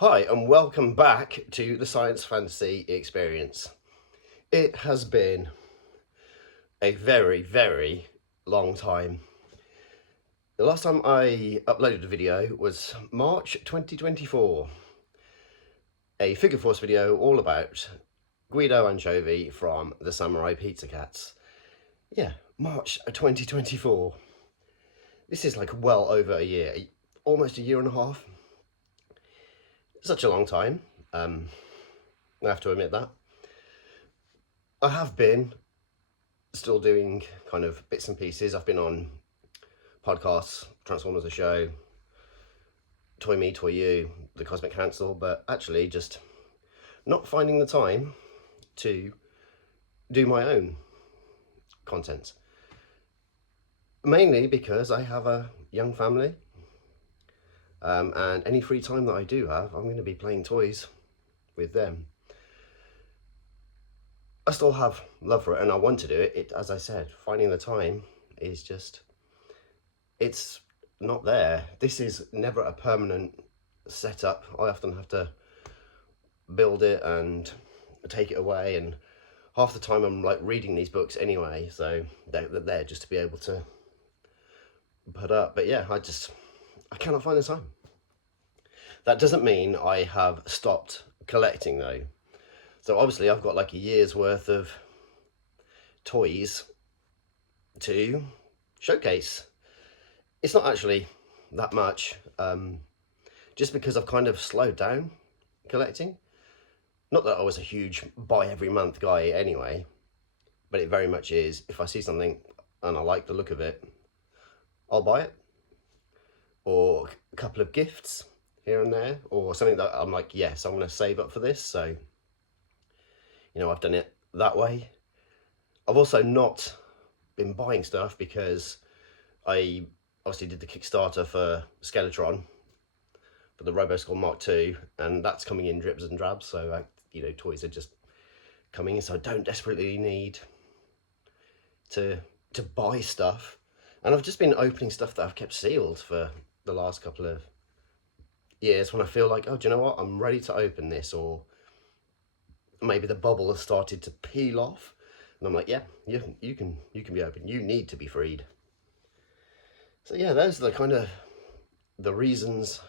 Hi, and welcome back to the Science Fantasy Experience. It has been a very, very long time. The last time I uploaded a video was March 2024. A Figure Force video all about Guido Anchovy from the Samurai Pizza Cats. Yeah, March 2024. This is like well over a year, almost a year and a half. Such a long time. I have to admit that. I have been still doing kind of bits and pieces. I've been on podcasts, Transformers the Show, Toy Me, Toy You, The Cosmic Council, but actually just not finding the time to do my own content. Mainly because I have a young family, and any free time that I do have, I'm going to be playing toys with them. I still have love for it and I want to do it. As I said, finding the time is just, it's not there. This is never a permanent setup. I often have to build it and take it away, and half the time I'm like reading these books anyway, so they're there just to be able to put up. But yeah, I cannot find the time. That doesn't mean I have stopped collecting though. So obviously I've got like a year's worth of toys to showcase. It's not actually that much, just because I've kind of slowed down collecting. Not that I was a huge buy every month guy anyway, but it very much is, if I see something and I like the look of it, I'll buy it. Or a couple of gifts here and there, or something that I'm like, yes, I'm going to save up for this. So, you know, I've done it that way. I've also not been buying stuff because I obviously did the Kickstarter for Skeletron for the Roboskull Mark II, and that's coming in drips and drabs. So, you know, toys are just coming in, so I don't desperately need to buy stuff. And I've just been opening stuff that I've kept sealed for the last couple of years when I feel like, oh, do you know what? I'm ready to open this, or maybe the bubble has started to peel off, and I'm like, yeah, you can be open. You need to be freed. So yeah, those are the kind of the reasons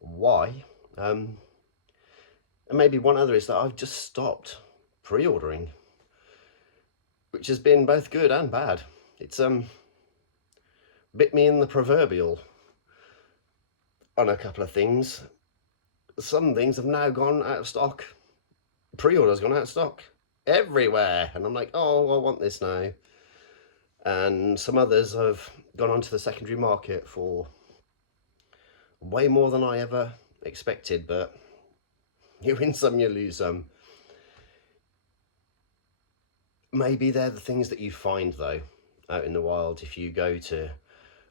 why. And maybe one other is that I've just stopped pre-ordering, which has been both good and bad. It's bit me in the proverbial on a couple of things. Some things have now gone out of stock. Pre-orders gone out of stock everywhere, and I'm like, oh, I want this now. And some others have gone onto the secondary market for way more than I ever expected, but you win some, you lose some. Maybe they're the things that you find though out in the wild if you go to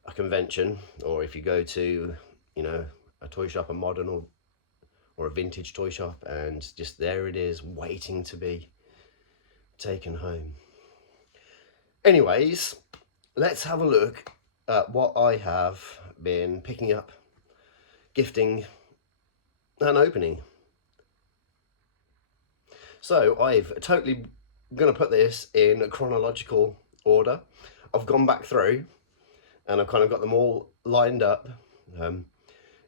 a convention, or if you go to, you know, a toy shop, a modern or a vintage toy shop, and just there it is waiting to be taken home. Anyways, let's have a look at what I have been picking up, gifting and opening. So I've totally going to put this in chronological order. I've gone back through and I've kind of got them all lined up,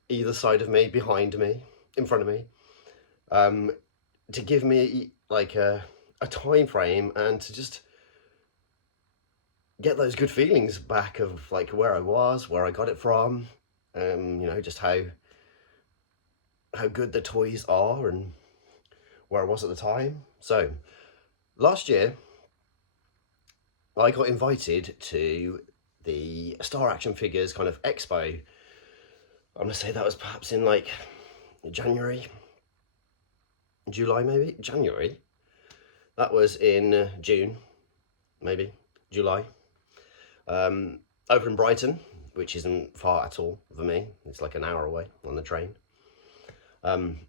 either side of me, behind me, in front of me, to give me like a time frame and to just get those good feelings back of like where I was, where I got it from, you know, just how good the toys are and where I was at the time. So last year I got invited to the Star Action Figures kind of expo. I'm gonna say that was perhaps in like January, July, maybe January. That was in June, maybe July, over in Brighton, which isn't far at all for me. It's like an hour away on the train, on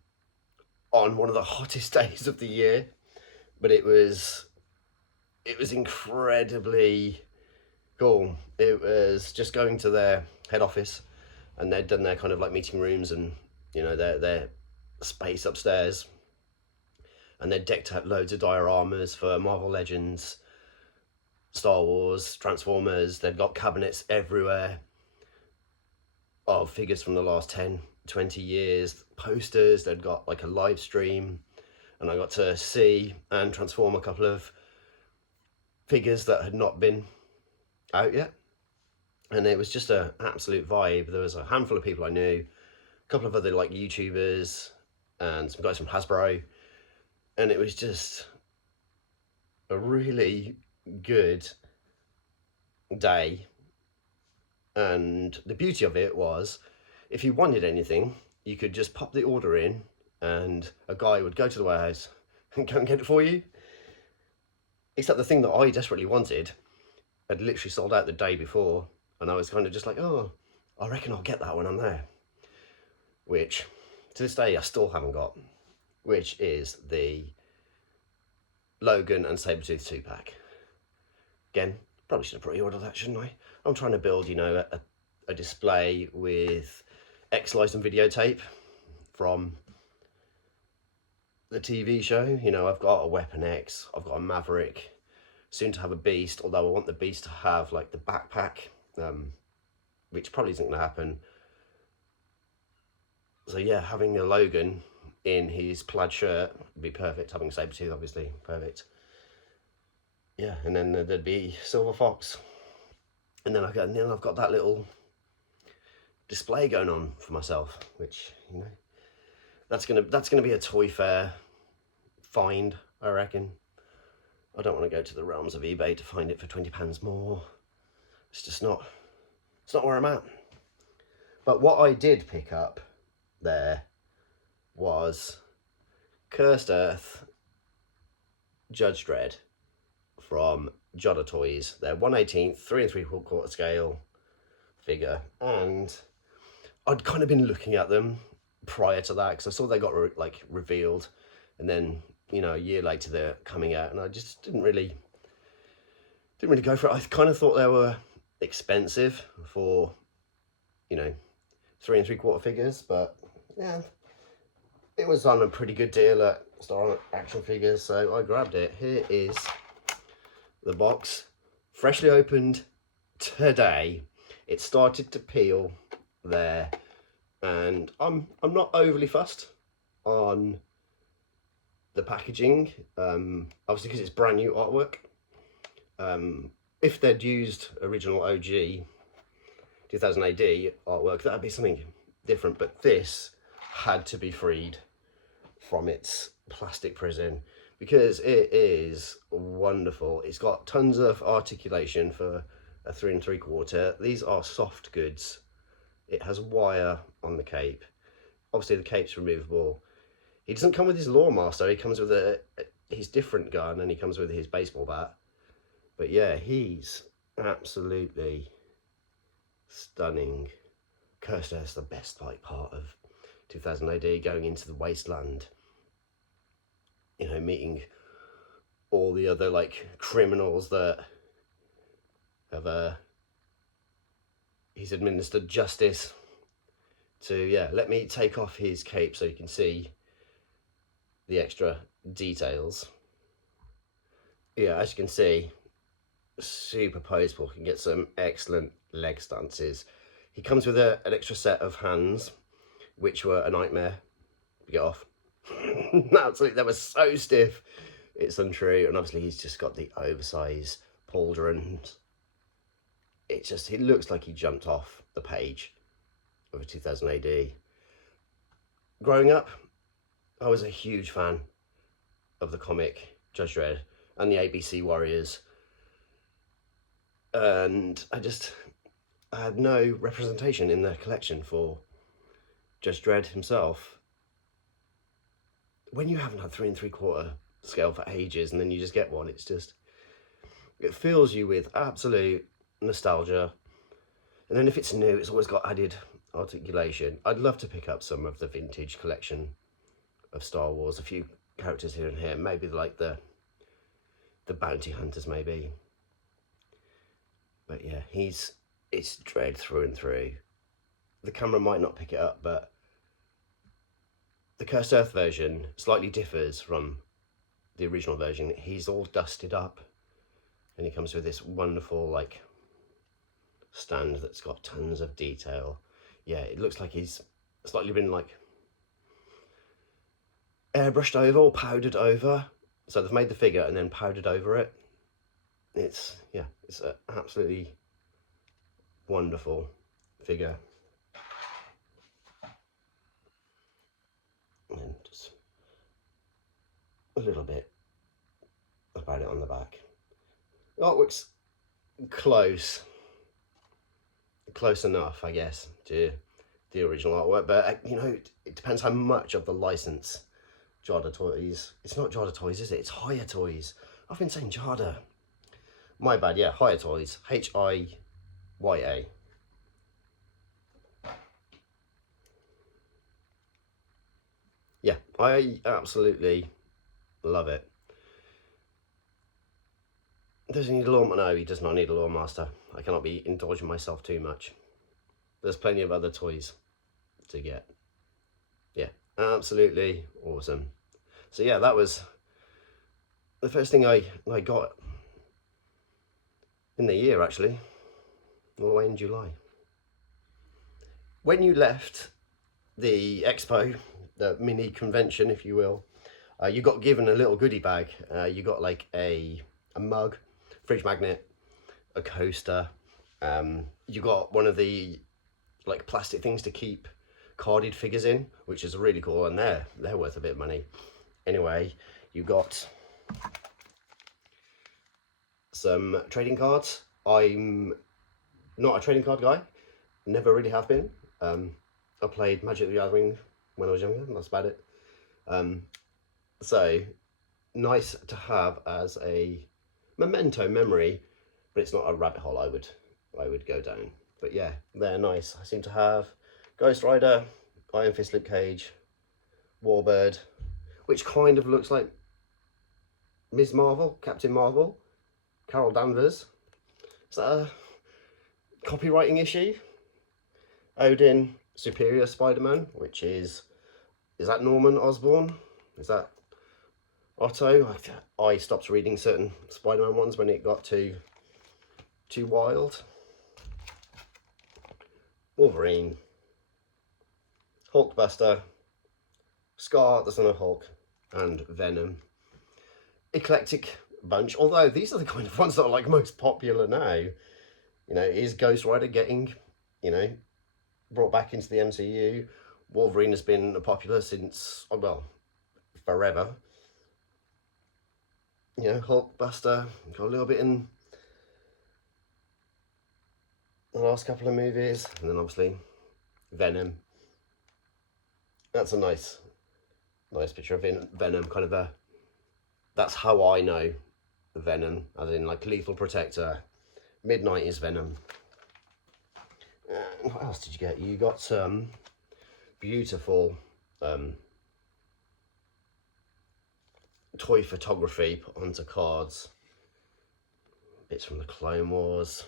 one of the hottest days of the year. But it was incredibly cool. It was just going to their head office, and they'd done their kind of like meeting rooms and You know, their space upstairs, and they're decked out loads of dioramas for Marvel Legends, Star Wars, Transformers. They've got cabinets everywhere of figures from the last 10, 20 years, posters. They've got like a live stream, and I got to see and transform a couple of figures that had not been out yet. And it was just an absolute vibe. There was a handful of people I knew, a couple of other like YouTubers, and some guys from Hasbro. And it was just a really good day. And the beauty of it was, if you wanted anything, you could just pop the order in and a guy would go to the warehouse and go and get it for you. Except the thing that I desperately wanted had literally sold out the day before, and I was kind of just like, oh, I reckon I'll get that when I'm there. Which, to this day, I still haven't got, which is the Logan and Sabretooth 2-pack. Again, probably should have pre-ordered that, shouldn't I? I'm trying to build, you know, a display with X-Light and videotape from the TV show. You know, I've got a Weapon X, I've got a Maverick, soon to have a Beast, although I want the Beast to have like the backpack, which probably isn't going to happen. So yeah, having a Logan in his plaid shirt would be perfect. Having Sabretooth, obviously, perfect. Yeah, and then there'd be Silver Fox. And then I've got that little display going on for myself, which, you know, that's gonna be a Toy Fair find, I reckon. I don't want to go to the realms of eBay to find it for £20 more. It's just not, it's not where I'm at. But what I did pick up there was Cursed Earth Judge Dredd from Jodder Toys. They're 1/18, 3 3/4 scale figure, and I'd kind of been looking at them prior to that because I saw they got revealed, and then, you know, a year later they're coming out, and I just didn't really go for it. I kind of thought they were expensive for, you know, 3 3/4 figures, but yeah, it was on a pretty good deal at Star Action Figures, so I grabbed it. Here is the box, freshly opened today. It started to peel there, and I'm not overly fussed on the packaging, obviously because it's brand new artwork. If they'd used original OG 2000 AD artwork, that'd be something different, but this had to be freed from its plastic prison because it is wonderful. It's got tons of articulation for a 3 3/4. These are soft goods. It has wire on the cape. Obviously the cape's removable. He doesn't come with his Lawmaster. He comes with his different gun, and he comes with his baseball bat. But yeah, he's absolutely stunning. Cursed Earth's the best like part of 2000 AD, going into the wasteland, you know, meeting all the other like criminals that have he's administered justice to. Yeah, let me take off his cape so you can see the extra details. Yeah, as you can see, super poseable, can get some excellent leg stances. He comes with an extra set of hands, which were a nightmare to get off. Absolutely, they were so stiff, it's untrue. And obviously he's just got the oversized pauldrons. It looks like he jumped off the page of a 2000 AD. Growing up, I was a huge fan of the comic Judge Dredd and the ABC Warriors, and I had no representation in the collection for Judge Dredd himself. When you haven't had 3 3/4 scale for ages and then you just get one, it fills you with absolute nostalgia. And then if it's new, it's always got added articulation. I'd love to pick up some of the vintage collection of Star Wars, a few characters here and here, maybe like the bounty hunters maybe. But yeah, it's Dredd through and through. The camera might not pick it up, but the Cursed Earth version slightly differs from the original version. He's all dusted up, and he comes with this wonderful like stand that's got tons of detail. Yeah, it looks like he's slightly been like airbrushed over or powdered over. So they've made the figure and then powdered over it. It's, yeah, it's an absolutely wonderful figure. And just a little bit about it on the back. Artwork's close enough, I guess, to the original artwork, but you know, it depends how much of the license Jada Toys. It's not Jada Toys, is it? It's Hiya Toys. I've been saying Jada. My bad, yeah, Hiya Toys. Hiya. Yeah, I absolutely love it. Does he need a lawn? No, he does not need a lawn master. I cannot be indulging myself too much. There's plenty of other toys to get. Yeah, absolutely awesome. So yeah, that was the first thing I got in the year, actually, all the way in July. When you left the expo, the mini convention, if you will, you got given a little goodie bag. You got like a mug, fridge magnet, a coaster. You got one of the like plastic things to keep carded figures in, which is really cool, and they're worth a bit of money. Anyway, you got some trading cards. I'm not a trading card guy, never really have been. I played Magic the Gathering when I was younger, and that's about it. So nice to have as a memento memory, but it's not a rabbit hole I would go down. But yeah, they're nice. I seem to have Ghost Rider, Iron Fist Luke Cage, Warbird, which kind of looks like Ms. Marvel, Captain Marvel, Carol Danvers. Is that a copywriting issue? Odin, Superior Spider-Man, which is that Norman Osborn? Is that Otto? I stopped reading certain Spider-Man ones when it got too wild. Wolverine, Hulkbuster, Scar, the Son of Hulk, and Venom. Eclectic bunch, although these are the kind of ones that are like most popular now. You know, is Ghost Rider getting, you know, brought back into the MCU? Wolverine has been popular since, well, forever. You know, Hulkbuster got a little bit in the last couple of movies, and then obviously Venom. That's a nice picture of Venom, kind of that's how I know Venom, as in like Lethal Protector, mid-90s Venom. What else did you get? You got some beautiful toy photography put onto cards, bits from the Clone Wars.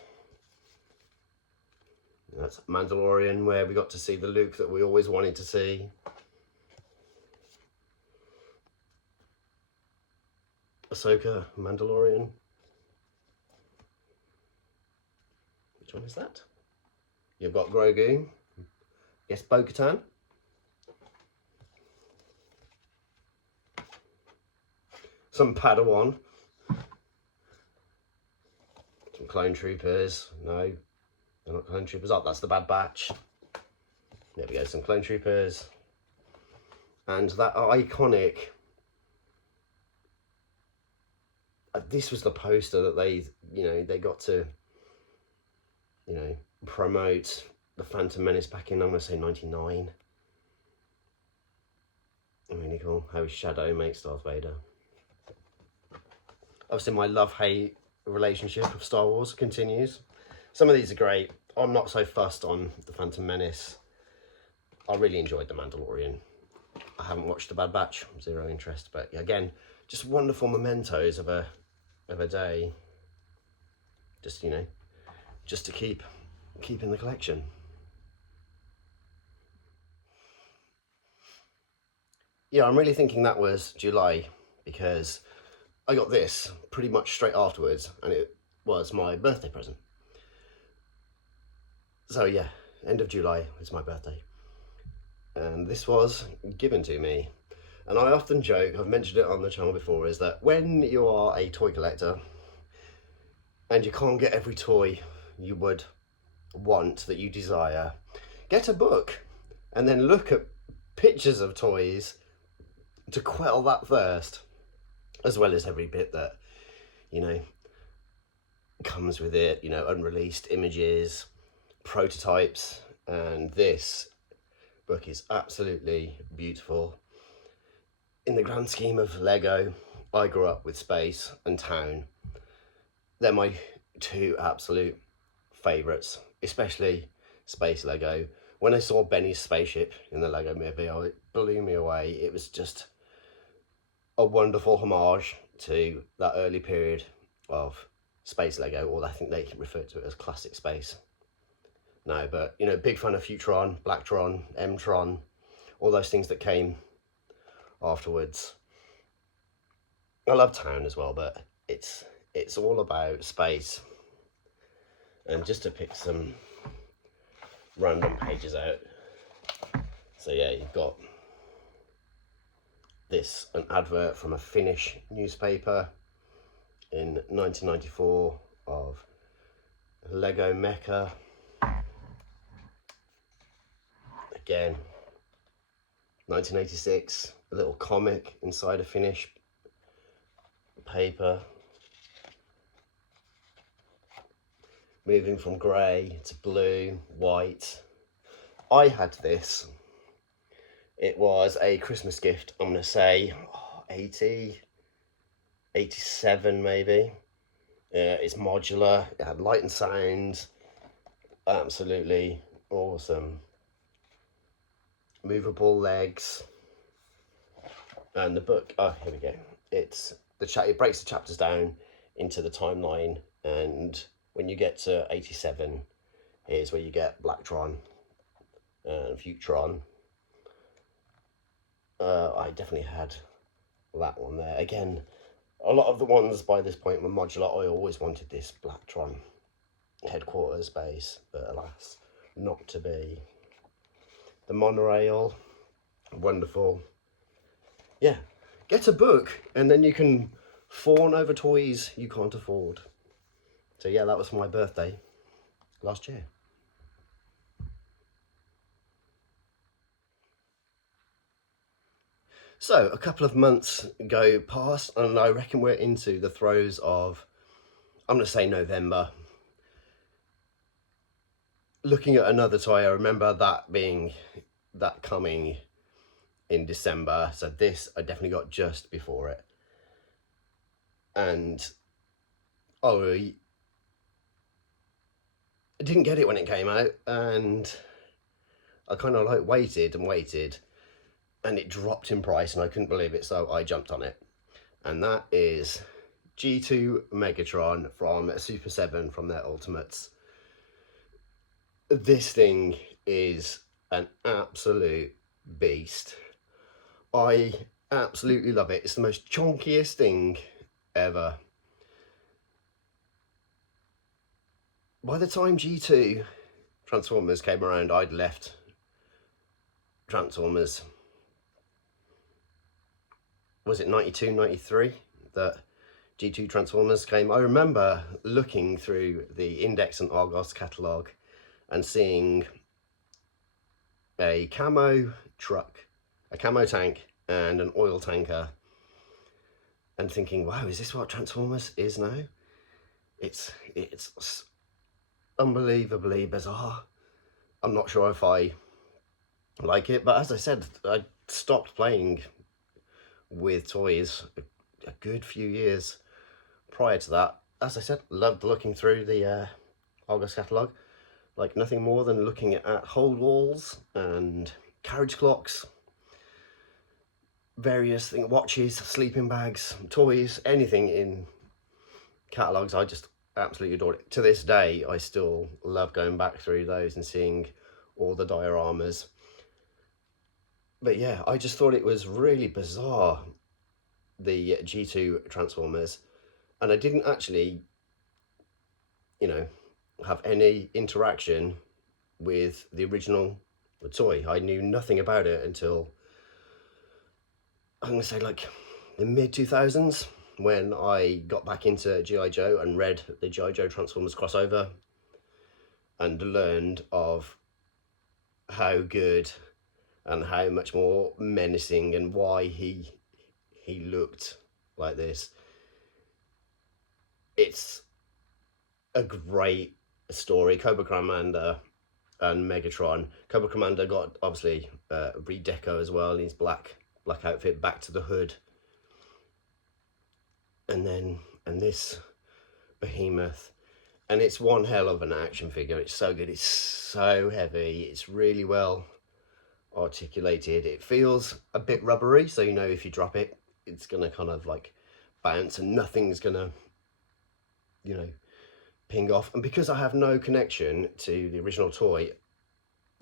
That's Mandalorian, where we got to see the Luke that we always wanted to see. Ahsoka, Mandalorian. Which one is that? You've got Grogu. Yes, Bo-Katan. Some Padawan. Some Clone Troopers. No, they're not Clone Troopers. Oh, that's the Bad Batch. There we go, some Clone Troopers. And that iconic... this was the poster that they, you know, they got to, you know, promote the Phantom Menace back in, I'm going to say 99. Really cool how Shadow makes Darth Vader. Obviously my love-hate relationship of Star Wars continues. Some of these are great. I'm not so fussed on the Phantom Menace. I really enjoyed The Mandalorian. I haven't watched The Bad Batch, zero interest, but again, just wonderful mementos of a day. Just, you know, just to keep in the collection. Yeah, I'm really thinking that was July, because I got this pretty much straight afterwards, and it was my birthday present. So yeah, end of July is my birthday. And this was given to me. And I often joke, I've mentioned it on the channel before, is that when you are a toy collector and you can't get every toy you would want, that you desire, get a book and then look at pictures of toys to quell that thirst, as well as every bit that, you know, comes with it, you know, unreleased images, prototypes. And this book is absolutely beautiful. In the grand scheme of Lego, I grew up with Space and Town. They're my two absolute favourites, especially Space Lego. When I saw Benny's spaceship in the Lego movie, it blew me away. It was just a wonderful homage to that early period of Space Lego, or I think they refer to it as classic space. No, but, you know, big fan of Futron, Blacktron, Mtron, all those things that came afterwards. I love Town as well, but it's all about space. And just to pick some random pages out, so yeah, you've got this, an advert from a Finnish newspaper in 1994 of Lego Mecha. Again, 1986, a little comic inside a Finnish paper. Moving from grey to blue, white. I had this. It was a Christmas gift, I'm going to say 80, 87 maybe. It's modular, it had light and sound, absolutely awesome. Movable legs. And the book, oh, here we go. It breaks the chapters down into the timeline, and when you get to 87, here's where you get Blacktron and Futron. I definitely had that one there. Again, a lot of the ones by this point were modular. I always wanted this Blacktron headquarters base, but alas, not to be. The monorail, wonderful. Yeah, get a book and then you can fawn over toys you can't afford. So yeah, that was for my birthday last year. So a couple of months go past, and I reckon we're into the throes of, I'm going to say November. Looking at another toy, I remember that coming in December. So this I definitely got just before it. And I didn't get it when it came out, and I kind of like waited and waited, and it dropped in price and I couldn't believe it, so I jumped on it. And that is G2 Megatron from Super 7 from their Ultimates. This thing is an absolute beast. I absolutely love it. It's the most chunkiest thing ever. By the time G2 Transformers came around, I'd left Transformers. Was it 92, 93 that G2 Transformers came? I remember looking through the Index and Argos catalogue and seeing a camo truck, a camo tank and an oil tanker, and thinking, wow, is this what Transformers is now? It's unbelievably bizarre. I'm not sure if I like it, but as I said, I stopped playing with toys a good few years prior to that. As I said, loved looking through the Argos catalogue, like nothing more than looking at hold walls and carriage clocks, various things, watches, sleeping bags, toys, anything in catalogues. I just absolutely adored it. To this day, I still love going back through those and seeing all the dioramas. But yeah, I just thought it was really bizarre, the G2 Transformers, and I didn't actually, you know, have any interaction with the original toy. I knew nothing about it until, I'm going to say, like the mid 2000s, when I got back into G.I. Joe and read the G.I. Joe Transformers crossover and learned of how good and how much more menacing and why he looked like this. It's a great story. Cobra Commander and Megatron. Cobra Commander got obviously redeco as well in his black outfit, back to the hood, and this behemoth, and it's one hell of an action figure. It's so good. It's so heavy. It's really well articulated. It feels a bit rubbery, so you know if you drop it, it's gonna kind of like bounce and nothing's gonna, you know, ping off. And because I have no connection to the original toy,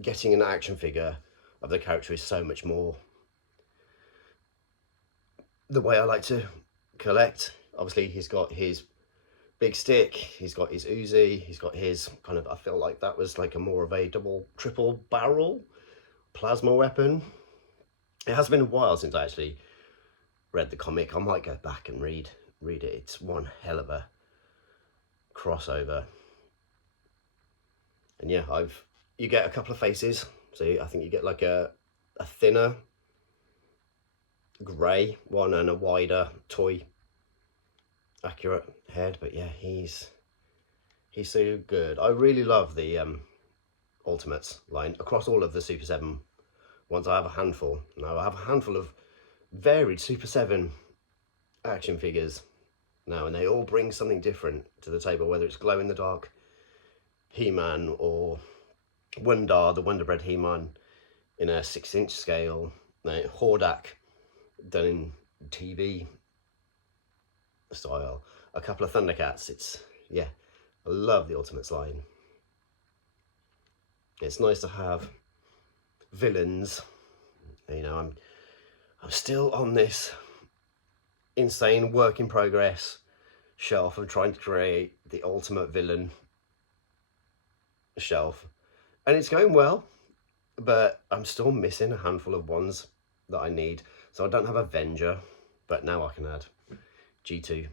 getting an action figure of the character is so much more the way I like to collect. Obviously, he's got his big stick, he's got his Uzi, he's got his kind of, I feel like that was like a more of a double, triple barrel plasma weapon. It has been a while since I actually read the comic. I might go back and read it. It's one hell of a crossover. And yeah, you get a couple of faces. So I think you get like a thinner grey one and a wider toy accurate head. But yeah, he's so good. I really love the Ultimates line across all of the Super 7 ones. I have a handful. Now I have a handful of varied Super 7 action figures now, and they all bring something different to the table, whether it's glow in the dark He-Man or Wundar, the Wonder Bread He-Man in a 6-inch scale, Hordak done in TV style, a couple of Thundercats. It's, yeah, I love the Ultimates line. It's nice to have villains. You know, I'm still on this insane work in progress shelf of trying to create the ultimate villain shelf, and it's going well, but I'm still missing a handful of ones that I need. So I don't have Avenger, but now I can add G2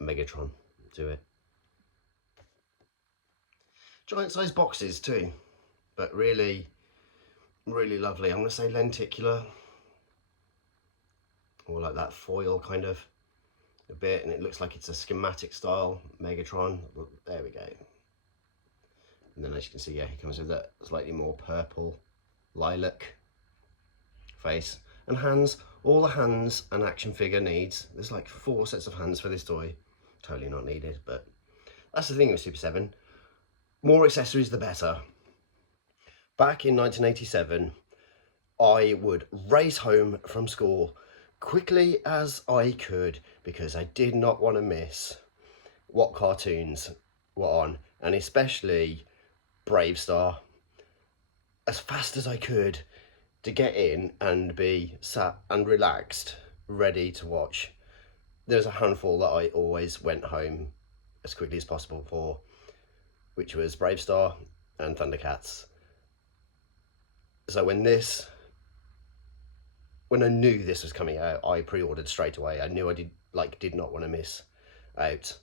Megatron to it. Giant size boxes too, but really lovely. I'm going to say lenticular, or like that foil kind of a bit, and it looks like it's a schematic style Megatron. There we go. And then as you can see, yeah, he comes with that slightly more purple lilac face and hands. All the hands an action figure needs. There's like 4 sets of hands for this toy. Totally not needed, but that's the thing with Super 7. More accessories, the better. Back in 1987, I would race home from school quickly as I could because I did not want to miss what cartoons were on, and especially Brave Star, as fast as I could to get in and be sat and relaxed, ready to watch. There's a handful that I always went home as quickly as possible for, which was Brave Star and Thundercats. So when I knew this was coming out, I pre-ordered straight away. I knew I did not want to miss out.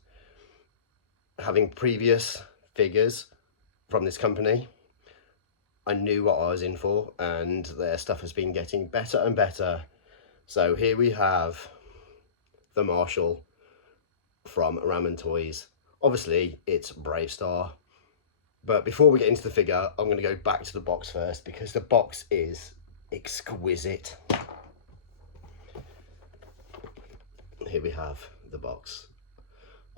Having previous figures from this company, I knew what I was in for, and their stuff has been getting better and better. So here we have the Marshall from Ramen Toys. Obviously, it's Brave Star. But before we get into the figure, I'm going to go back to the box first because the box is exquisite. Here we have the box.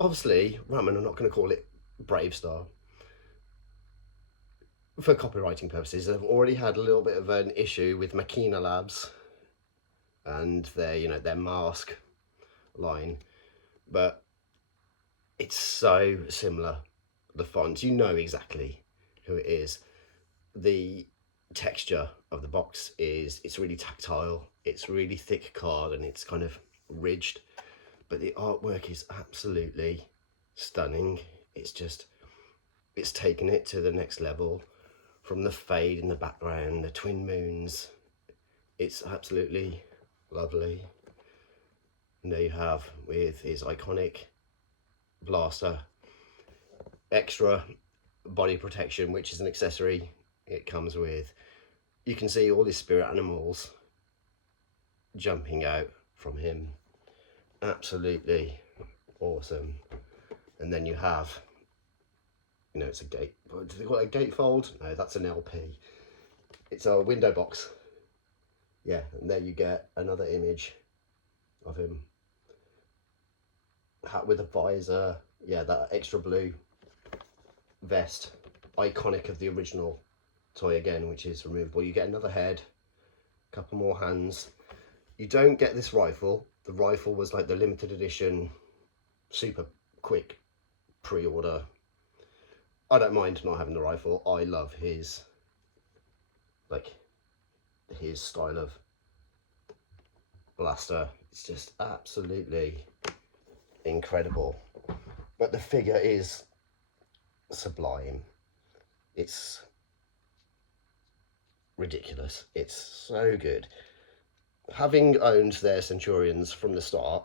Obviously, Ramen are not going to call it Brave Star for copywriting purposes. They've already had a little bit of an issue with Makina Labs and their mask line, but it's so similar. The font, you know exactly who it is. The texture of the box is, it's really tactile, it's really thick card, and it's kind of ridged, but the artwork is absolutely stunning. It's just, it's taken it to the next level, from the fade in the background, the twin moons. It's absolutely lovely. And there you have, with his iconic blaster, extra body protection, which is an accessory it comes with. You can see all his spirit animals jumping out from him. Absolutely awesome. And then you have, you know, it's a gate, do they call it a gatefold? No, that's an LP. It's a window box. Yeah, and there you get another image of him. Hat with a visor. Yeah, that extra blue vest, iconic of the original toy again, which is removable. You get another head, a couple more hands. You don't get this rifle. The rifle was like the limited edition, super quick pre-order. I don't mind not having the rifle. I love his, like, his style of blaster. It's just absolutely incredible. But the figure is sublime. It's ridiculous. It's so good. Having owned their Centurions from the start,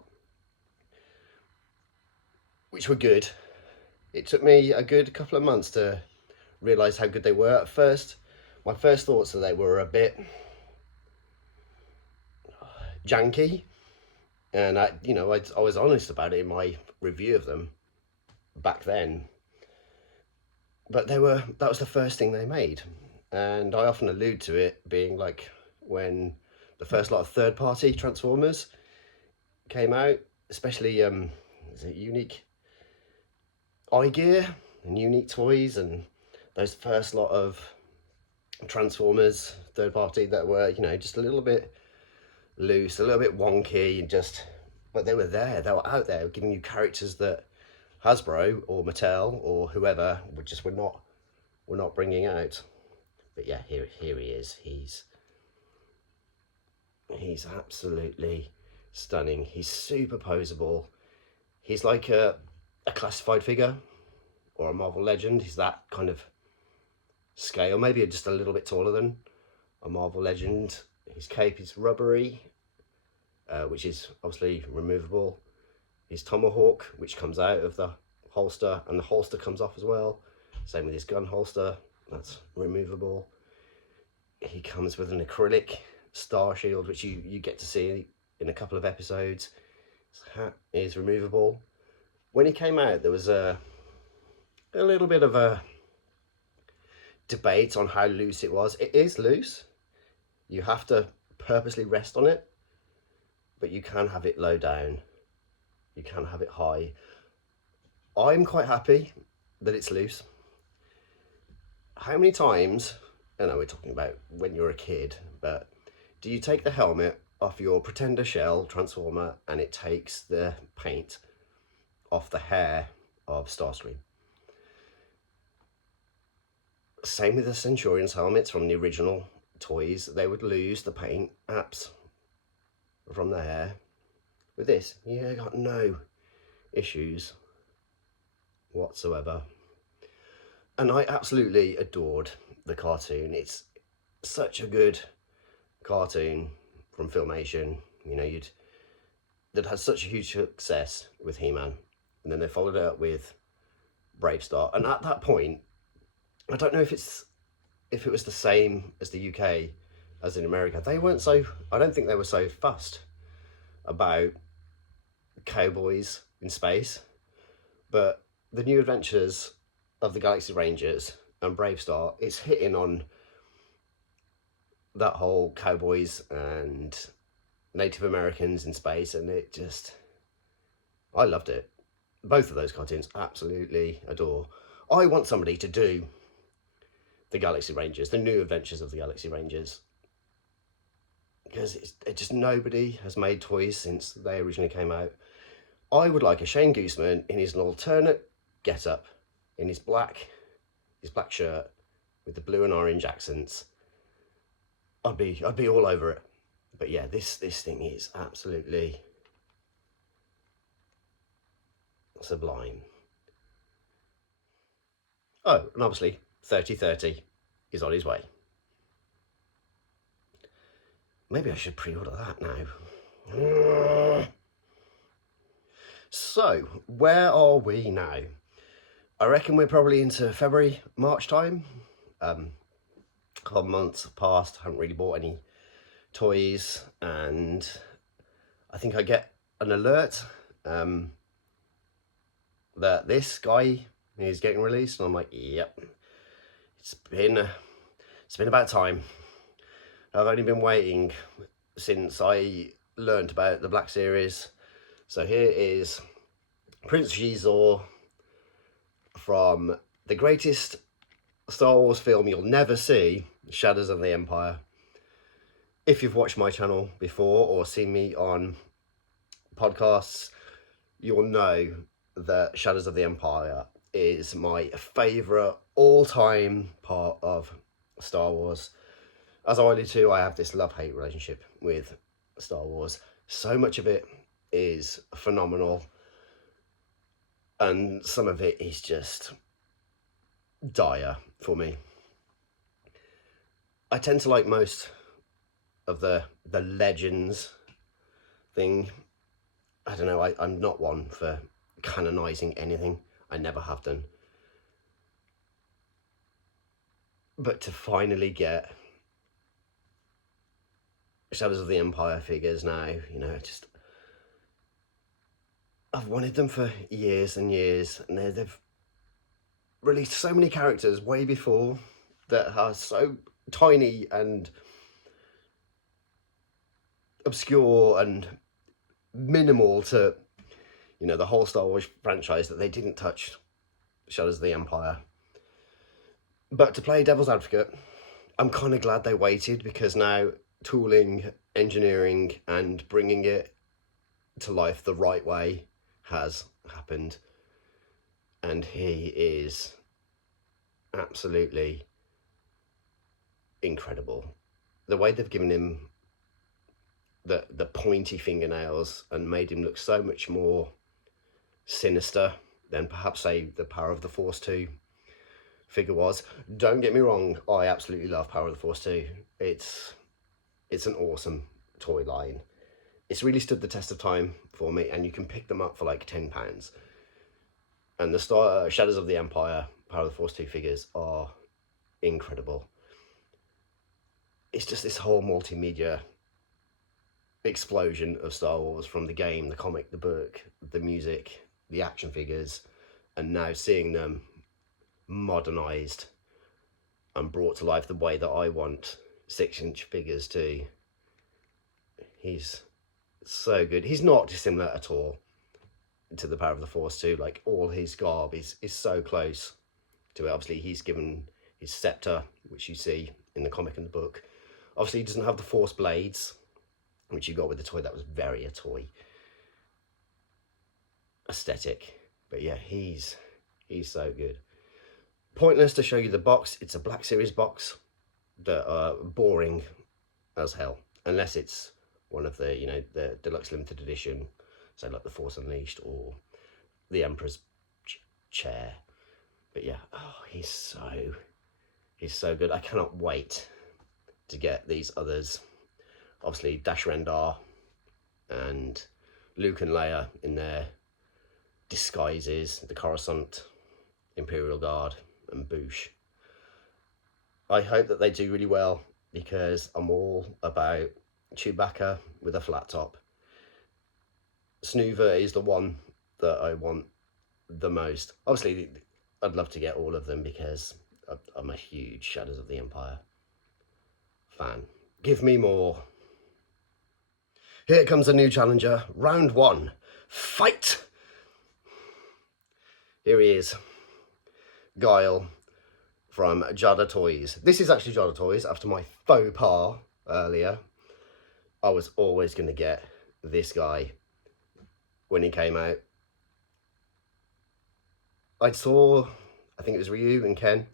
which were good, it took me a good couple of months to realise how good they were. At first, my first thoughts are they were a bit janky, and I was honest about it in my review of them back then. But that was the first thing they made, and I often allude to it being like when the first lot of third-party Transformers came out, especially is it Unique Eye Gear and Unique Toys, and those first lot of Transformers third-party that were, you know, just a little bit loose, a little bit wonky, and just, but they were there, they were out there giving you characters that Hasbro or Mattel or whoever were not bringing out. But yeah, here he is. He's absolutely stunning. He's super posable. He's like a classified figure or a Marvel Legend. He's that kind of scale, maybe just a little bit taller than a Marvel Legend. His cape is rubbery, which is obviously removable. His tomahawk, which comes out of the holster, and the holster comes off as well. Same with his gun holster, that's removable. He comes with an acrylic star shield, which you get to see in a couple of episodes. His hat is removable. When he came out, there was a little bit of a debate on how loose it was. It is loose. You have to purposely rest on it, but you can have it low down. You can have it high. I'm quite happy that it's loose. How many times, I know we're talking about when you're a kid, but do you take the helmet off your Pretender Shell Transformer and it takes the paint off the hair of Starscream? Same with the Centurion's helmets from the original toys. They would lose the paint apps from the hair. With this, you got no issues whatsoever. And I absolutely adored the cartoon. It's such a good cartoon from Filmation. You know, that had such a huge success with He-Man, and then they followed it up with Brave Star. And at that point, I don't know if it was the same as the UK as in America. They weren't so, I don't think they were so fussed about cowboys in space, but the New Adventures of the Galaxy Rangers and Brave Star, it's hitting on that whole cowboys and Native Americans in space, and I loved it. Both of those cartoons, absolutely adore. I want somebody to do the Galaxy Rangers, the New Adventures of the Galaxy Rangers, because it just, nobody has made toys since they originally came out. I would like a Shane Gooseman in his alternate get-up, in his black shirt with the blue and orange accents, I'd be all over it. But yeah, this thing is absolutely sublime. Oh, and obviously 3030 is on his way. Maybe I should pre-order that now. So, where are we now? I reckon we're probably into February, March time. A couple of months past, haven't really bought any toys, and I think I get an alert that this guy is getting released, and I'm like, yep, it's been about time. I've only been waiting since I learned about the Black Series. So here is Prince Xizor from the greatest Star Wars film you'll never see, Shadows of the Empire. If you've watched my channel before or seen me on podcasts, you'll know that Shadows of the Empire is my favourite all-time part of Star Wars. As I alluded to, I have this love-hate relationship with Star Wars. So much of it is phenomenal, and some of it is just dire for me. I tend to like most of the legends thing. I don't know, I'm not one for canonising anything. I never have done. But to finally get Shadows of the Empire figures now, you know, I've wanted them for years and years, and they've released so many characters way before that are so tiny and obscure and minimal to, you know, the whole Star Wars franchise, that they didn't touch Shadows of the Empire. But to play devil's advocate, I'm kind of glad they waited, because now tooling, engineering, and bringing it to life the right way has happened, and he is absolutely incredible. The way they've given him the pointy fingernails and made him look so much more sinister than perhaps, say, the Power of the Force 2 figure was. Don't get me wrong, I absolutely love Power of the Force 2. It's an awesome toy line. It's really stood the test of time for me, and you can pick them up for like £10. And the Shadows of the Empire, Power of the Force 2 figures are incredible. It's just this whole multimedia explosion of Star Wars, from the game, the comic, the book, the music, the action figures, and now seeing them modernized and brought to life the way that I want 6-inch figures to. He's so good. He's not dissimilar at all to the Power of the Force 2. Like, all his garb is so close to it. Obviously, he's given his scepter, which you see in the comic and the book. Obviously, he doesn't have the Force blades, which you got with the toy. That was very a toy aesthetic. But yeah, he's so good. Pointless to show you the box. It's a Black Series box that are boring as hell, unless it's one of the, you know, the deluxe limited edition, so like the Force Unleashed or the Emperor's chair. But yeah, oh, he's so good. I cannot wait to get these others. Obviously, Dash Rendar and Luke and Leia in their disguises, the Coruscant, Imperial Guard, and Boushh. I hope that they do really well, because I'm all about Chewbacca with a flat top. Snuva is the one that I want the most. Obviously, I'd love to get all of them, because I'm a huge Shadows of the Empire fan. Give me more. Here comes a new challenger. Round 1. Fight! Here he is. Guile from Jada Toys. This is actually Jada Toys. After my faux pas earlier, I was always going to get this guy when he came out. I saw, I think it was Ryu and Ken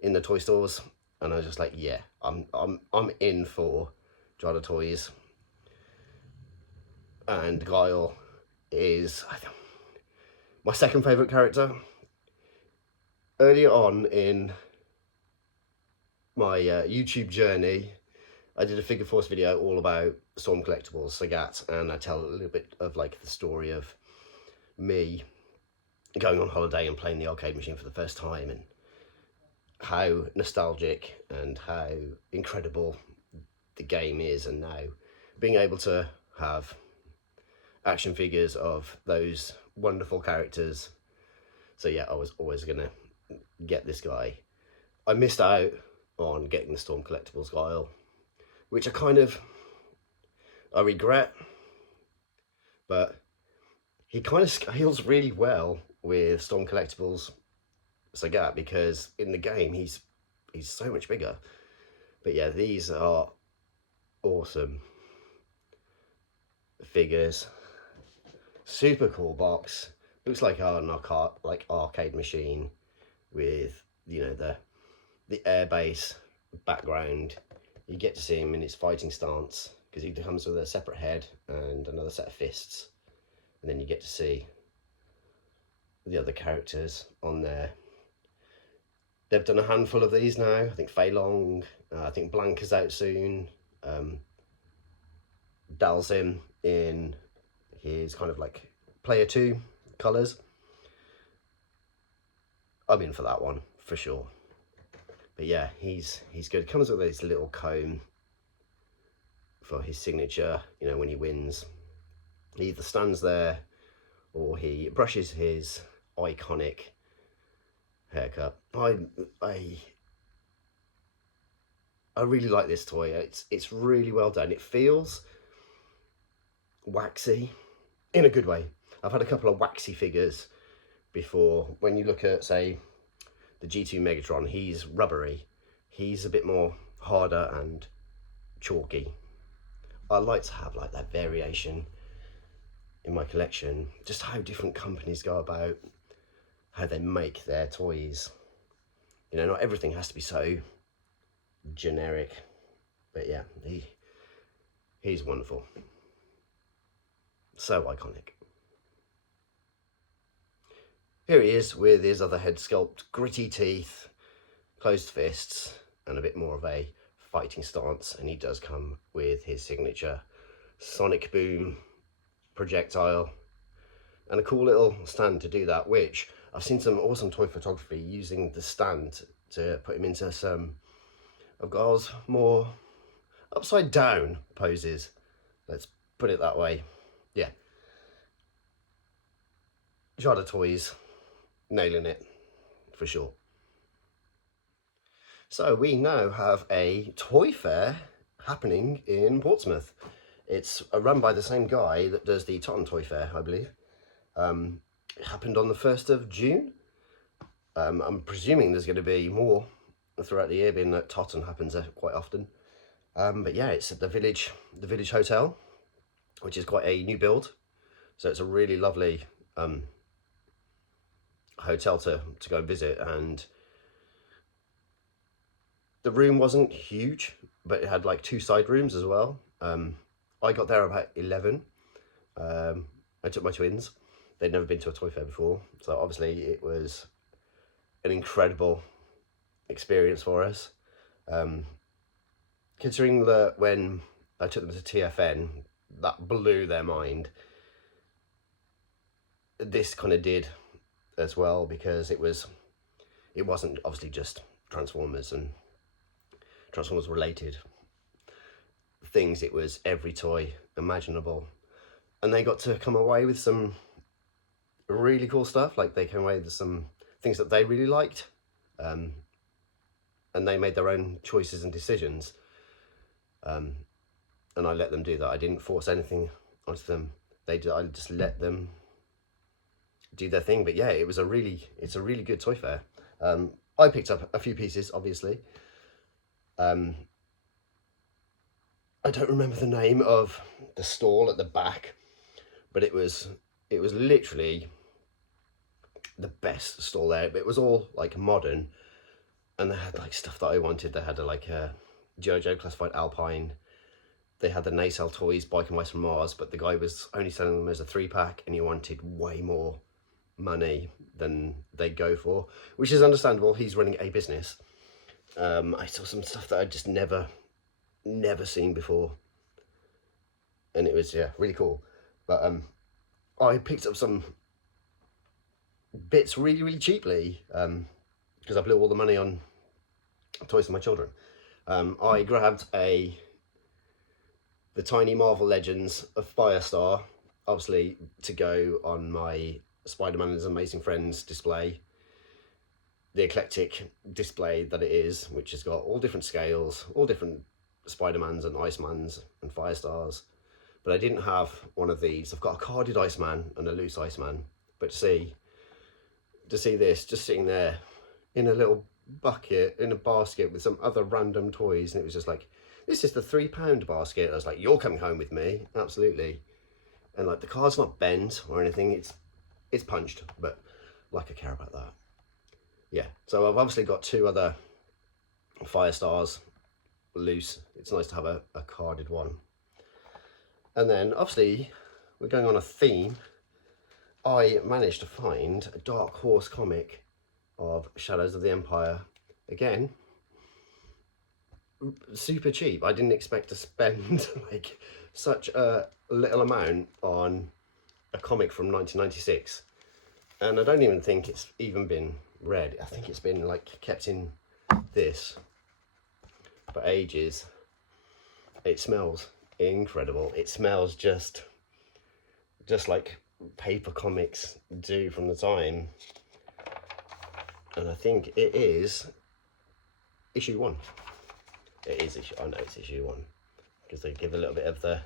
in the toy stores, and I was just like, yeah, I'm in for Jada Toys. And Guile is my second favourite character. Earlier on in my YouTube journey, I did a Figure Force video all about Storm Collectibles, Sagat, and I tell a little bit of like the story of me going on holiday and playing the arcade machine for the first time, and how nostalgic and how incredible the game is, and now being able to have action figures of those wonderful characters. So yeah, I was always gonna get this guy. I missed out on getting the Storm Collectibles Guile, which I regret, but he kind of scales really well with Storm Collectibles Sagat, because in the game he's so much bigger. But yeah, these are awesome figures. Super cool box. Looks like a knockout, like arcade machine with, you know, the airbase background. You get to see him in his fighting stance because he comes with a separate head and another set of fists, and then you get to see the other characters on there. They've done a handful of these now. I think Fei Long, I think Blanca's out soon. Dalsim in his kind of like player 2 colours. I'm in for that one for sure. But yeah, he's good. Comes with this little comb for his signature, you know, when he wins. He either stands there or he brushes his iconic haircut. I really like this toy. It's really well done. It feels waxy in a good way. I've had a couple of waxy figures before. When you look at, say, the G2 Megatron, he's rubbery. He's a bit more harder and chalky. I like to have like that variation in my collection, just how different companies go about how they make their toys. You know, not everything has to be so generic, but yeah, he's wonderful. So iconic. Here he is with his other head sculpt, gritty teeth, closed fists, and a bit more of a fighting stance. And he does come with his signature sonic boom projectile and a cool little stand to do that, which I've seen some awesome toy photography using the stand to put him into some of Guile's more upside down poses. Let's put it that way. Yeah. Jada Toys, nailing it for sure. So we now have a toy fair happening in Portsmouth. It's run by the same guy that does the Totton Toy Fair, I believe. It happened on the 1st of June. I'm presuming there's going to be more throughout the year, being that Totton happens quite often. But yeah, it's at the Village Hotel, which is quite a new build. So it's a really lovely hotel to go and visit. And the room wasn't huge, but it had like 2 side rooms as well. I got there about 11. I took my twins. They'd never been to a toy fair before, so obviously it was an incredible experience for us. Considering that when I took them to TFN, that blew their mind. This kind of did as well, because it wasn't obviously just Transformers and Transformers related things. It was every toy imaginable, and they got to come away with some really cool stuff. Like, they came away with some things that they really liked, and they made their own choices and decisions, and I let them do that. I didn't force anything onto them. I just let them do their thing. But yeah, it's a really good toy fair. I picked up a few pieces, obviously. I don't remember the name of the stall at the back, but it was literally the best stall there. It was all like modern, and they had like stuff that I wanted. They had like a Jojo Classified Alpine. They had the Nacelle Toys Bike and Mice from Mars, but the guy was only selling them as a 3-pack, and he wanted way more money than they go for, which is understandable. He's running a business. I saw some stuff that I'd just never seen before, and it was, yeah, really cool. But I picked up some bits really cheaply, because I blew all the money on toys for my children. I grabbed the Tiny Marvel Legends of Firestar, obviously to go on my Spider-Man and His Amazing Friends display, the eclectic display that it is, which has got all different scales, all different Spider-Mans and Icemans and Firestars. But I didn't have one of these. I've got a carded Iceman and a loose Iceman, but to see this just sitting there in a little bucket, in a basket with some other random toys, and it was just like, this is the £3 basket. I was like, you're coming home with me, absolutely. And like, the card's not bent or anything, it's punched, but like, I care about that. Yeah, so I've obviously got 2 other Firestars loose. It's nice to have a carded one. And then obviously we're going on a theme. I managed to find a Dark Horse comic of Shadows of the Empire. Again, super cheap. I didn't expect to spend like such a little amount on a comic from 1996, and I don't even think it's even been read. I think it's been like kept in this for ages. It smells incredible. It smells just like paper comics do from the time, and I think it is issue 1. It is issue, I know it's issue 1, because they give a little bit of the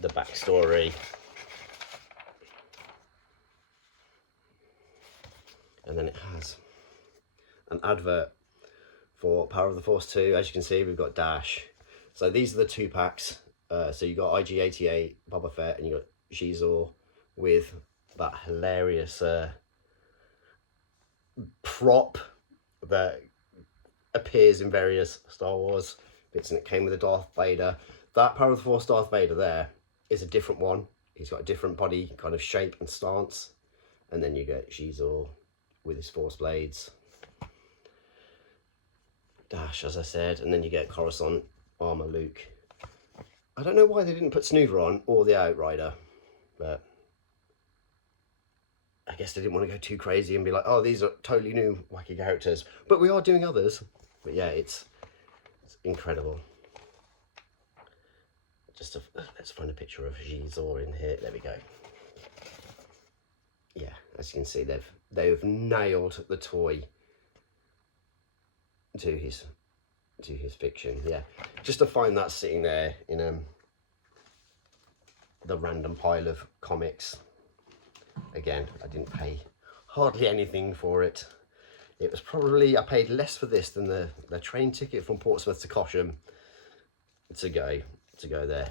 backstory, and then it has an advert for Power of the Force 2. As you can see, we've got Dash. So these are the 2 packs. So you got IG-88 Boba Fett, and you got Shizor with that hilarious prop that appears in various Star Wars bits, and it came with a Darth Vader. That Power of the Force Darth Vader there is a different one. He's got a different body kind of shape and stance. And then you get Shizor with his Force blades. Dash, as I said, and then you get Coruscant armor Luke. I don't know why they didn't put Snoover on, or the Outrider, but I guess they didn't want to go too crazy and be like, oh, these are totally new wacky characters, but we are doing others. But yeah, it's incredible. Let's find a picture of Shizor in here. There we go. Yeah, as you can see, they've nailed the toy to his fiction. Yeah, just to find that sitting there in the random pile of comics. Again, I didn't pay hardly anything for it. It was probably, I paid less for this than the train ticket from Portsmouth to Cosham to go there.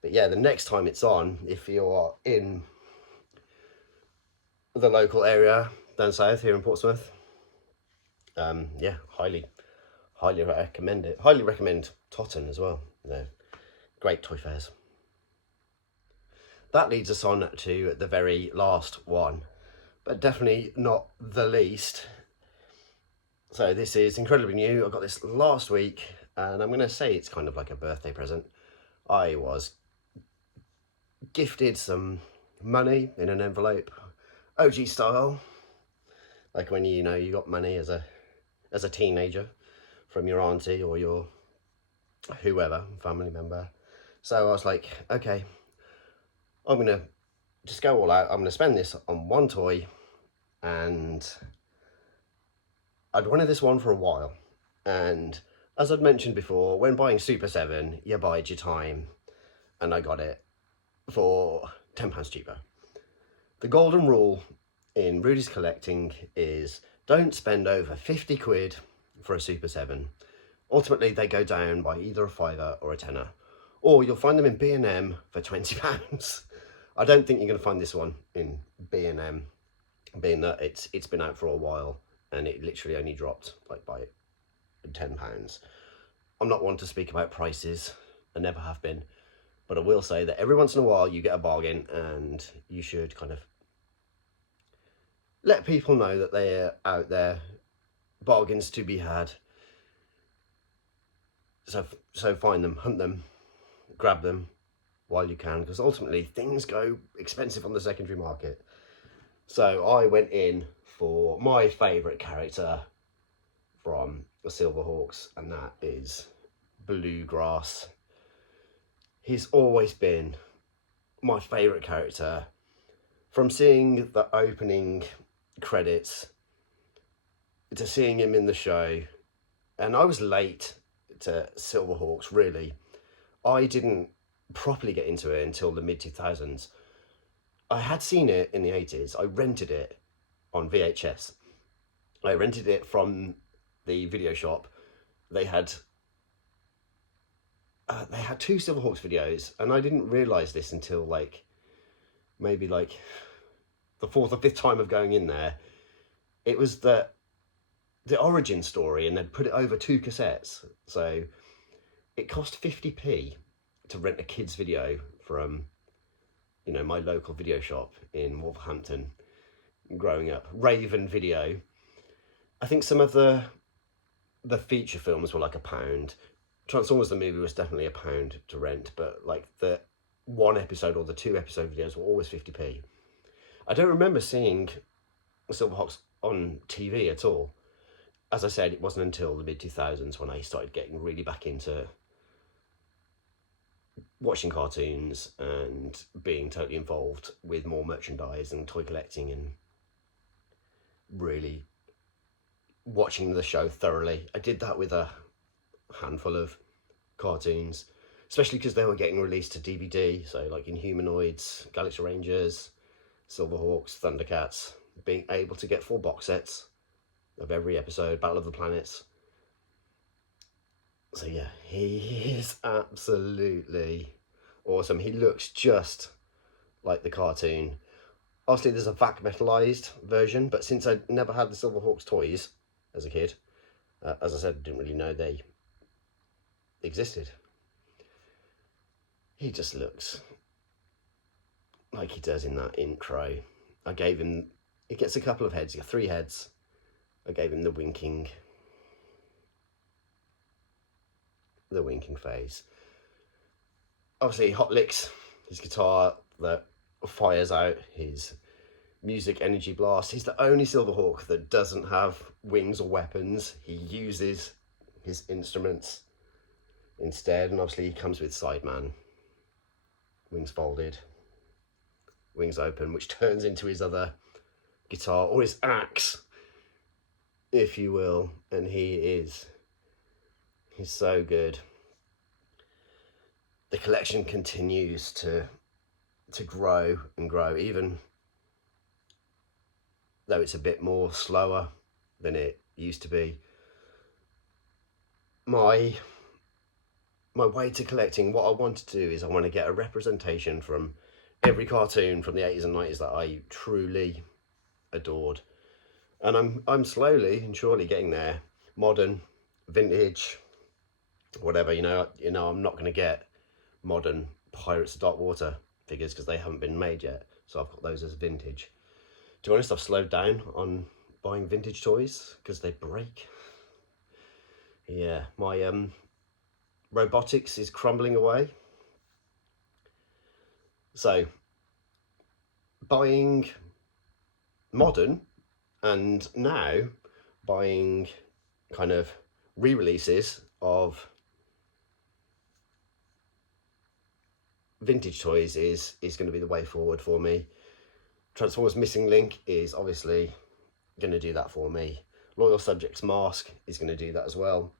But yeah, the next time it's on, if you're in the local area down south here in Portsmouth, yeah, highly recommend it. Highly recommend Totten as well. They're great toy fairs. That leads us on to the very last one, but definitely not the least. So this is incredibly new. I got this last week, and I'm going to say it's kind of like a birthday present. I was gifted some money in an envelope, OG style, like when you got money as a teenager from your auntie or your whoever, family member. So I was like, okay, I'm going to just go all out. I'm going to spend this on one toy, and I'd wanted this one for a while. And as I'd mentioned before, when buying Super 7, you bide your time, and I got it for £10 cheaper. The golden rule in Rudy's Collecting is don't spend over 50 quid for a Super 7. Ultimately, they go down by either a fiver or a tenner, or you'll find them in B&M for £20. I don't think you're going to find this one in B&M, being that it's been out for a while and it literally only dropped like by £10. I'm not one to speak about prices, I never have been, but I will say that every once in a while you get a bargain, and you should kind of let people know that they're out there, bargains to be had. So find them, hunt them, grab them while you can, because ultimately things go expensive on the secondary market. So I went in for my favourite character from the Silverhawks, and that is Bluegrass. He's always been my favourite character. From seeing the opening credits to seeing him in the show, and I was late to Silverhawks, really. I didn't properly get into it until the mid-2000s. I had seen it in the 80s. I rented it on VHS. I rented it from the video shop. They had two Silverhawks videos, and I didn't realise this until maybe the fourth or fifth time of going in there. It was the origin story, and they'd put it over 2 cassettes. So it cost 50p to rent a kid's video from, my local video shop in Wolverhampton growing up. Raven Video. I think some of the feature films were like £1. Transformers the movie was definitely £1 to rent, but the 1 episode or the 2 episode videos were always 50p. I don't remember seeing Silverhawks on TV at all. As I said, it wasn't until the mid-2000s when I started getting really back into watching cartoons and being totally involved with more merchandise and toy collecting, and really watching the show thoroughly. I did that with a handful of cartoons, especially because they were getting released to DVD. So Inhumanoids, Galaxy Rangers, Silverhawks, Thundercats, being able to get 4 box sets of every episode, Battle of the Planets. So yeah, he is absolutely awesome. He looks just like the cartoon. Obviously there's a vac metalized version, but since I never had the Silverhawks toys as a kid, as I said, I didn't really know they existed. He just looks like he does in that intro. I gave him, he gets a couple of heads, he got 3 heads. I gave him the winking phase. Obviously Hot Licks, his guitar that fires out his music energy blast. He's the only Silverhawk that doesn't have wings or weapons. He uses his instruments instead, and obviously he comes with Sideman, wings folded, wings open, which turns into his other guitar, or his axe, if you will, and he's so good. The collection continues to grow and grow, even though it's a bit more slower than it used to be. My way to collecting, what I want to do is I want to get a representation from every cartoon from the 80s and 90s that I truly adored. And I'm slowly and surely getting there. Modern, vintage, whatever, I'm not going to get modern Pirates of Dark Water figures because they haven't been made yet. So I've got those as vintage. To be honest, I've slowed down on buying vintage toys because they break. Yeah, my robotics is crumbling away. So buying modern, and now buying kind of re-releases of vintage toys is going to be the way forward for me. Transformers Missing Link is obviously going to do that for me. Loyal Subjects Mask is going to do that as well,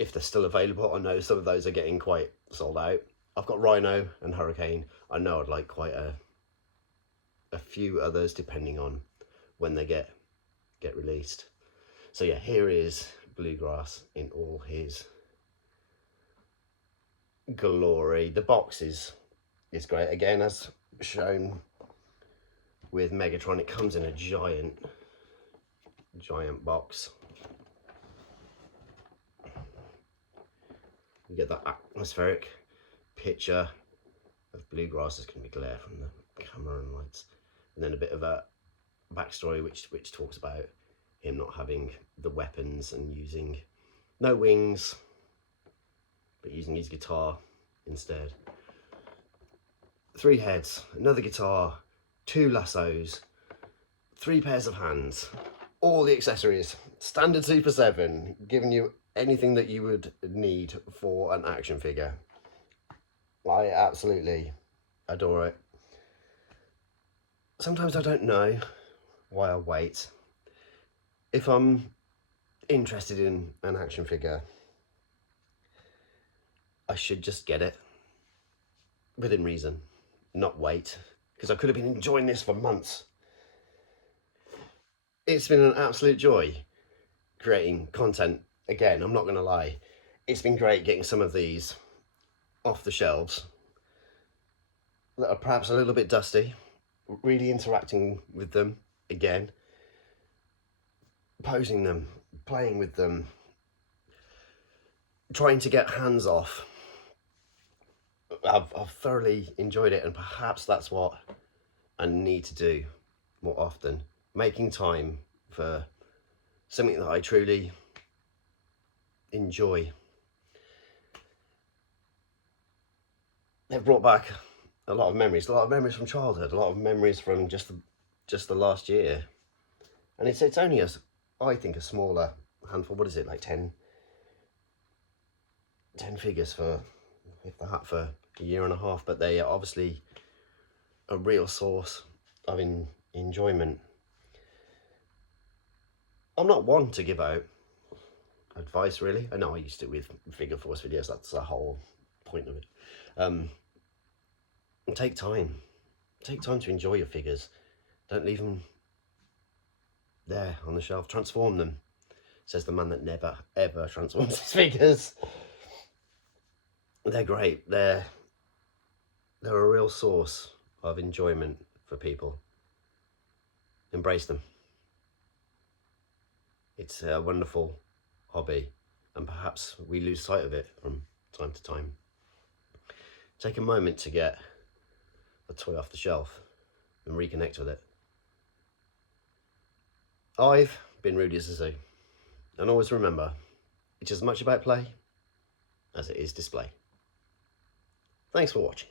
if they're still available. I know some of those are getting quite sold out. I've got Rhino and Hurricane. I know I'd like quite a few others depending on when they get released. So yeah, here is Bluegrass in all his glory. The box is great. Again, as shown with Megatron, it comes in a giant giant box. You get that atmospheric picture of bluegrass. Is going to be glare from the camera and lights, and then a bit of a backstory which talks about him not having the weapons and using no wings, but using his guitar instead. 3 heads, another guitar, 2 lassos, 3 pairs of hands, all the accessories, standard Super 7, giving you anything that you would need for an action figure. I absolutely adore it. Sometimes I don't know why I wait. If I'm interested in an action figure, I should just get it within reason, not wait, because I could have been enjoying this for months. It's been an absolute joy creating content. Again, I'm not going to lie, it's been great getting some of these off the shelves that are perhaps a little bit dusty, really interacting with them again, posing them, playing with them, trying to get hands off. I've thoroughly enjoyed it, and perhaps that's what I need to do more often, making time for something that I truly enjoy. They've brought back a lot of memories from childhood, a lot of memories from just the last year, and it's only I think a smaller handful. What is it, like 10 figures for, if that, for a year and a half, but they are obviously a real source of enjoyment. I'm not one to give out advice, really. I know I used to with Figure Force videos, that's the whole point of it. Take time to enjoy your figures. Don't leave them there on the shelf. Transform them, says the man that never ever transforms his figures. They're great. They're a real source of enjoyment for people. Embrace them. It's a wonderful hobby, and perhaps we lose sight of it from time to time. Take a moment to get a toy off the shelf and reconnect with it. I've been Rudy as a Zoo, and always remember, it's as much about play as it is display. Thanks for watching.